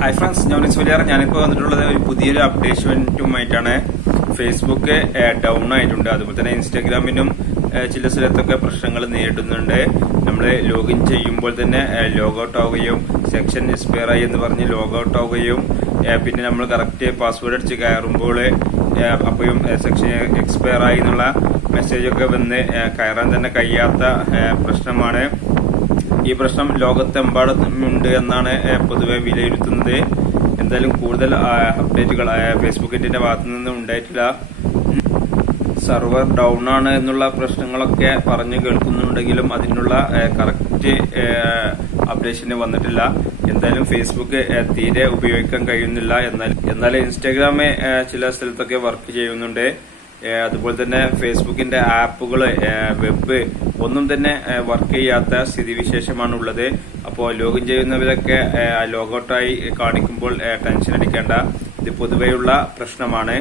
Hi friends, ഞാൻ വലിയാർ. ഞാനിപ്പോൾ വന്നിട്ടുള്ളത് ഒരു പുതിയൊരു അപ്ഡേഷനുമായിട്ടാണ്. ഫേസ്ബുക്ക് ഡൗൺ ആയിട്ടുണ്ട്. അതുപോലെ തന്നെ ഇൻസ്റ്റാഗ്രാമിനും ചില സ്ഥലത്തൊക്കെ പ്രശ്നങ്ങൾ നേരിടുന്നുണ്ട്. നമ്മൾ ലോഗിൻ ചെയ്യുമ്പോൾ തന്നെ ലോഗൌട്ട് ആവുകയും സെക്ഷൻ എക്സ്പയർ ആയി എന്ന് പറഞ്ഞ് ലോഗൌട്ട് ആവുകയും പിന്നെ നമ്മൾ കറക്റ്റ് പാസ്വേഡ് അടിച്ച് കയറുമ്പോൾ അപ്പോഴും സെക്ഷൻ എക്സ്പയർ ആയി എന്നുള്ള മെസ്സേജൊക്കെ വന്ന് കയറാൻ തന്നെ കഴിയാത്ത പ്രശ്നമാണ്. ഈ പ്രശ്നം ലോകത്തെമ്പാടുമുണ്ട് എന്നാണ് പൊതുവെ വിലയിരുത്തുന്നത്. എന്തായാലും കൂടുതൽ അപ്ഡേറ്റുകൾ ഫേസ്ബുക്കിന്റെ ഭാഗത്തു നിന്നും ഉണ്ടായിട്ടില്ല. സെർവർ ഡൗൺ ആണ് എന്നുള്ള പ്രശ്നങ്ങളൊക്കെ പറഞ്ഞു കേൾക്കുന്നുണ്ടെങ്കിലും അതിനുള്ള കറക്റ്റ് അപ്ഡേഷന് വന്നിട്ടില്ല. എന്തായാലും ഫേസ്ബുക്ക് തീരെ ഉപയോഗിക്കാൻ കഴിയുന്നില്ല. എന്നാൽ ഇൻസ്റ്റാഗ്രാം ചില സ്ഥലത്തൊക്കെ വർക്ക് ചെയ്യുന്നുണ്ട്. അതുപോലെ തന്നെ ഫേസ്ബുക്കിന്റെ ആപ്പുകൾ, വെബ് ഒന്നും തന്നെ വർക്ക് ചെയ്യാത്ത സ്ഥിതിവിശേഷമാണ് ഉള്ളത്. അപ്പോൾ ലോഗിൻ ചെയ്യുന്നവരൊക്കെ ലോഗൌട്ടായി കാണിക്കുമ്പോൾ ടെൻഷൻ അടിക്കേണ്ട. ഇത് പൊതുവെയുള്ള പ്രശ്നമാണ്.